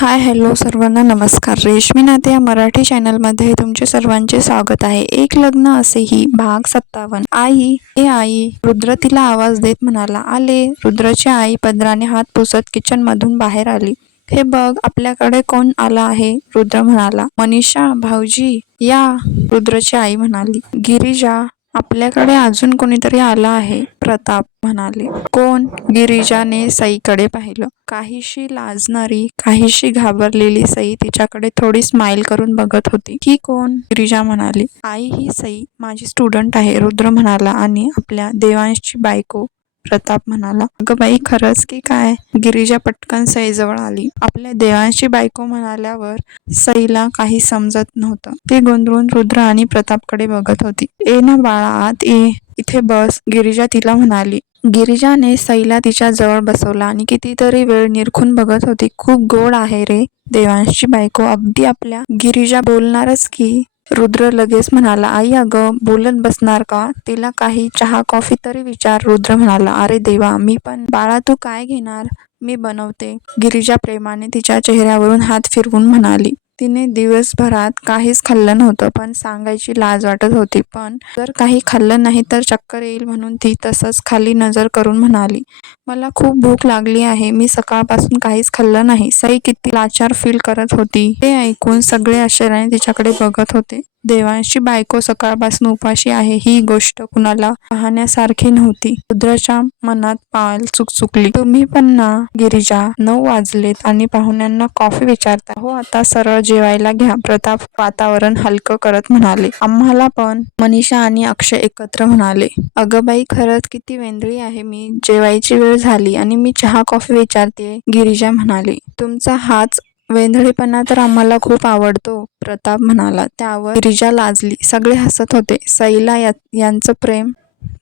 Hi hello सर्वांना नमस्कार. रेशमी नाते या मराठी चॅनलमध्ये तुमचे सर्वांचे स्वागत आहे. एक लग्न असेही भाग 57. आई ए आई, रुद्र तिला आवाज देत म्हणाला. आले. रुद्रची आई पदराने हात पुसत किचन मधून बाहेर आली. हे बघ आपल्याकडे कोण आला आहे, रुद्र म्हणाला. मनीषा भाऊजी या, रुद्रची आई म्हणाली. गिरिजा, आपल्याकडे अजून कोणीतरी आला आहे, प्रताप म्हणाले. कोण? गिरिजाने सईकडे पाहिलं. काहीशी लाजणारी, काहीशी घाबरलेली सई तिच्याकडे थोडी स्माईल करून बघत होती. ही कोण? गिरिजा म्हणाली. आई ही सई माझी स्टुडंट आहे, रुद्र म्हणाला. आणि आपल्या देवांशची बायको, प्रताप म्हणाला. अगं बाई, खरंच की काय? गिरिजा पटकन सईजवळ आली. आपल्या देवांशी बायको म्हणाल्यावर सईला काही समजत नव्हतं. ती गोंधळून रुद्र आणि प्रतापकडे बघत होती. ए ना बाळा, आत ये, इथे बस, गिरिजा तिला म्हणाली. गिरिजाने सईला तिच्या जवळ बसवला आणि कितीतरी वेळ निरखून बघत होती. खूप गोड आहे रे, देवांशची बायको. अगदी आपल्या गिरिजा बोलणारच की. रुद्र लगेच म्हणाला. आई अगं, बोलत बसणार का? तिला काही चहा कॉफी तरी विचार, रुद्र म्हणाला. अरे देवा, मी पण. बाळा तू काय घेणार? मी बनवते, गिरिजा प्रेमाने तिच्या चेहऱ्यावरून हात फिरवून म्हणाली. तिने दिवसभरात काहीच खाल्लं नव्हतं, पण सांगायची लाज वाटत होती. पण जर काही खाल्लं नाही तर चक्कर येईल म्हणून ती तसंच खाली नजर करून म्हणाली. मला खूप भूक लागली आहे, मी सकाळपासून काहीच खाल्लं नाही. सई किती लाचार फील करत होती. हे ऐकून सगळे आश्चर्याने तिच्याकडे बघत होते. देवांशी बायको सकाळपासून उपाशी आहे ही गोष्ट कुणाला पाहण्यासारखी नव्हती. रुद्राच्या मनात पाल चुकचुकली. तुम्ही पण ना? गिरिजा, 9 वाजलेत आणि पाहुण्यांना कॉफी विचारता. हो, आता सरळ जेवायला घ्या, प्रताप वातावरण हलकं करत म्हणाले. आम्हाला पण, मनीषा आणि अक्षय एकत्र म्हणाले. अगं बाई, खरंच किती वेंधळी आहे मी. जेवायची वेळ झाली आणि मी चहा कॉफी विचारते, गिरिजा म्हणाली. तुमचा हाच वेंधळेपणा तर आम्हाला खूप आवडतो, प्रताप म्हणाला. त्यावर गिरिजा लाजली. सगळे हसत होते. सईला यांचं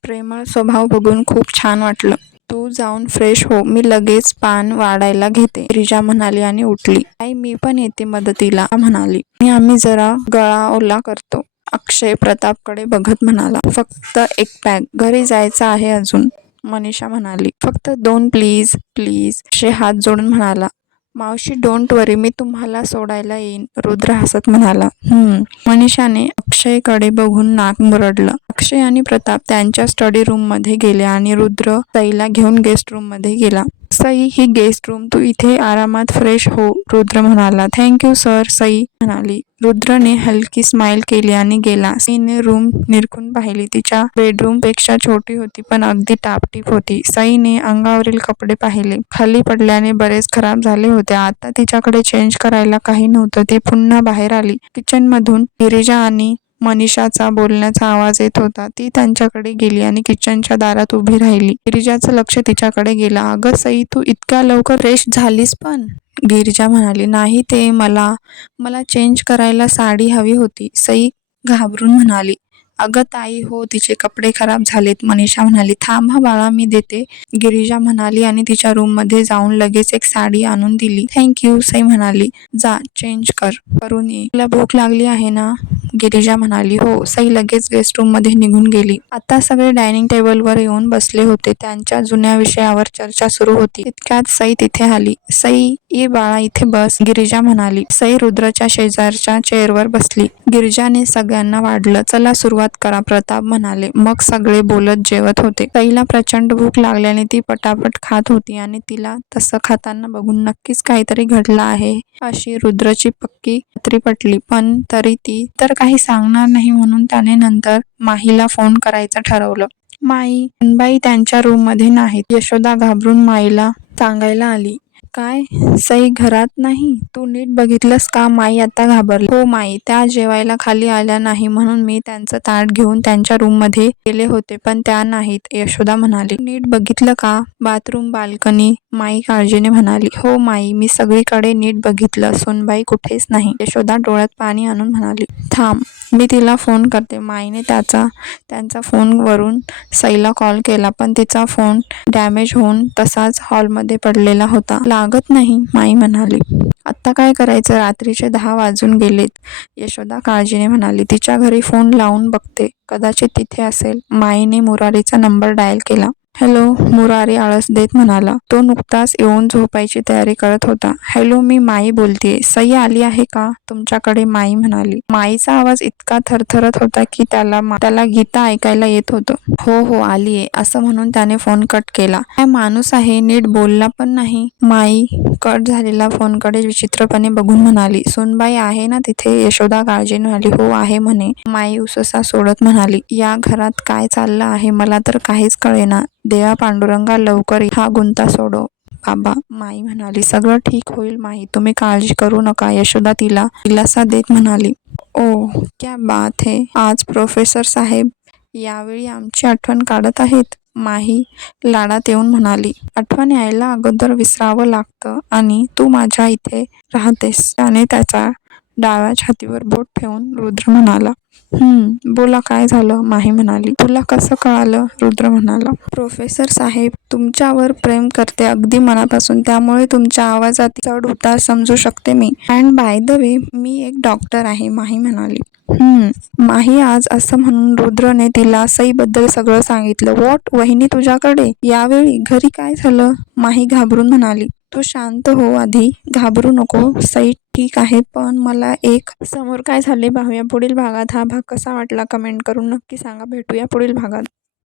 प्रेमळ स्वभाव बघून खूप छान वाटलं. तू जाऊन फ्रेश हो, मी लगेच पान वाढायला घेते, गिरिजा म्हणाली आणि उठली. आई मी पण येते मदतीला, म्हणाली. आणि आम्ही जरा गळा ओला करतो, अक्षय प्रतापकडे बघत म्हणाला. फक्त एक पॅक, घरी जायचं आहे अजून, मनीषा म्हणाली. फक्त 2 प्लीज प्लीज, अक्षय हात जोडून म्हणाला. मावशी डोंट वरी, मी तुम्हाला सोडायला येईन, रुद्र हसत म्हणाला. मनीषाने अक्षयकडे बघून नाक मुरडलं. अक्षय आणि प्रताप त्यांच्या स्टडी रूम मध्ये गेले आणि रुद्र सईला घेऊन गेस्ट रूम मध्ये गेला. सई, ही गेस्ट रूम, तू इथे आरामात फ्रेश हो, रुद्र म्हणाला. थँक्यू सर, सई म्हणाली. रुद्रने हलकी स्माईल केली आणि गेला. सईने रूम निरखून पाहिली. तिच्या बेडरूम पेक्षा छोटी होती, पण अगदी टापटीप होती. सईने अंगावरील कपडे पाहिले. खाली पडल्याने बरेच खराब झाले होते. आता तिच्याकडे चेंज करायला काही नव्हतं. ती पुन्हा बाहेर आली. किचन मधून गिरिजा आणि मनीषाचा बोलण्याचा आवाज येत होता. ती त्यांच्याकडे गेली आणि किचनच्या दारात उभी राहिली. गिरिजाचं लक्ष तिच्याकडे गेलं. अगं सई, तू इतक्या लवकर फ्रेश झालीस पण? गिरिजा म्हणाली. नाही, ते मला चेंज करायला साडी हवी होती, सई घाबरून म्हणाली. अगं ताई हो, तिचे कपडे खराब झालेत, मनीषा म्हणाली. थांब हा बाळा, मी देते, गिरिजा म्हणाली आणि तिच्या रूम मध्ये जाऊन लगेच एक साडी आणून दिली. थँक्यू, सई म्हणाली. जा चेंज करून ये. तुला भूक लागली आहे ना, गिरिजा म्हणाली. हो, सई लगेच गेस्ट रूम मध्ये निघून गेली. आता सगळे डायनिंग टेबलवर येऊन बसले होते. त्यांच्या जुन्या विषयावर चर्चा सुरू होती. तितक्यात सई तिथे आली. सई, ये बाळा इथे बस, गिरिजा म्हणाली. सई रुद्रच्या शेजारच्या चेअरवर बसली. गिरिजाने सगळ्यांना वाढलं. चला सुरुवात करा, प्रताप म्हणाले. मग सगळे बोलत जेवत होते. सईला प्रचंड भूक लागल्याने ती पटापट खात होती आणि तिला तसं खाताना बघून नक्कीच काहीतरी घडलं आहे अशी रुद्रची पक्की खात्री पटली. पण तरी ती तर काही सांगणार नाही म्हणून त्याने नंतर माहीला फोन करायचं ठरवलं. माई, बाई त्यांच्या रूम मध्ये नाहीत. यशोदा घाबरून माईला सांगायला आली. काय, सई घरात नाही? तू नीट बघितलंस का? माई आता घाबरली. हो माई, त्या जेवायला खाली आल्या नाही म्हणून मी त्यांचं ताट घेऊन त्यांच्या रूम मध्ये गेले होते, पण त्या नाहीत, यशोदा म्हणाली. नीट बघितलं का? बाथरूम, बाल्कनी, माई काळजीने म्हणाली. हो माई, मी सगळीकडे नीट बघितलं, सोनबाई कुठेच नाही, यशोदा डोळ्यात पाणी आणून म्हणाली. थांब, मी तिला फोन करते. माईने त्यांचा फोनवरून सईला कॉल केला, पण तिचा फोन डॅमेज होऊन तसाच हॉलमध्ये पडलेला होता. लागत नाही, माई म्हणाली. आता काय करायचं? रात्रीचे 10 वाजून गेलेत, यशोदा काळजीने म्हणाली. तिच्या घरी फोन लावून बघते, कदाचित तिथे असेल. माईने मुरारीचा नंबर डायल केला. हॅलो, मुरारी आळस देत म्हणाला. तो नुकताच येऊन झोपायची तयारी करत होता. हॅलो, मी माई बोलतेय. सई आली आहे का तुमच्याकडे? माई म्हणाली. माईचा आवाज इतका थरथरत होता की त्याला गीता ऐकायला येत होतं. हो हो, आलीये असं म्हणून त्याने फोन कट केला. काय माणूस आहे, नीट बोलला पण नाही. माई कट झालेला फोनकडे विचित्रपणे बघून म्हणाली. सुनबाई आहे ना तिथे? यशोदा काळजीने म्हणाली. हो आहे म्हणे. माई उससा सोडत म्हणाली. या घरात काय चाललं आहे मला तर काहीच कळेना. देवा पांडुरंगा लवकर हा गुंता सोडव बाबा. माई म्हणाली. सगळं ठीक होईल माई, तुम्ही काळजी करू नका. यशोदा तिला दिलासा देत म्हणाली. ओ क्या बात है, आज प्रोफेसर साहेब यावेळी आमची आठवण काढत आहेत. माही लाडात येऊन म्हणाली. आठवण यायला अगोदर विसरावं लागतं आणि तू माझ्या इथे राहतेस. त्याने त्याच्या डाव्या छातीवर बोट ठेवून रुद्र म्हणाला. बोला काय झालं? माही म्हणाली. तुला कसं कळालं? रुद्र म्हणाला. प्रोफेसर साहेब तुमच्यावर प्रेम करते अगदी मनापासून, त्यामुळे तुमच्या आवाजात चढ उतार समजू शकते मी. अँड बाय द वे मी एक डॉक्टर आहे, माही म्हणाली. माही आज असं म्हणून रुद्रने तिला सईबद्दल सगळं सांगितलं. व्हॉट, वहिनी तुझ्याकडे? यावेळी घरी काय झालं? माही घाबरून म्हणाली. तू शांत हो आधी, घाबरू नको. सई ठीक आहे, पण मला एक समोर काय झाले पाहूया पुढील भागात. हा भाग कसा वाटला कमेंट करून नक्की सांगा. भेटूया पुढील भागात.